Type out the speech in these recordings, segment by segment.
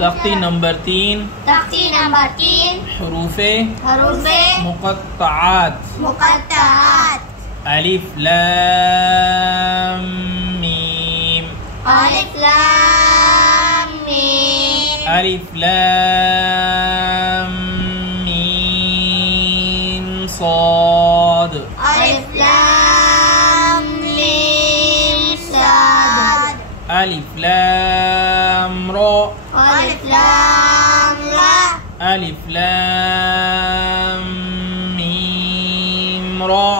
तख्ती नंबर 3 हरूफे मुक़त्तआत अलिफ लाम मीम अलिफ लाम मीम साद अलिफ लाम रा अलिफ लाम मीम रा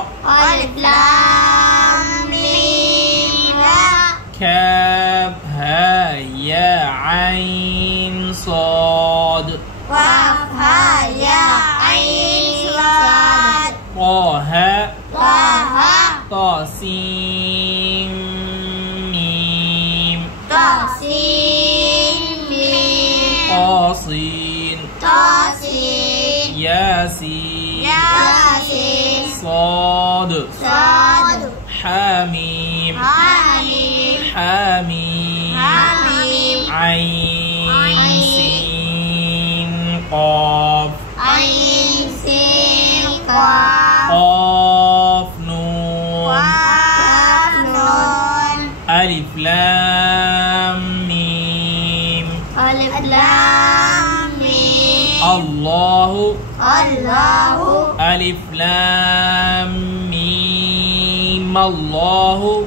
كاف ها يا عين صاد طه طا سين ميم طاسين ياسين صاد حاميم عين سين قاف قاف نون ألف لام ميم الله ألف لام ميم الله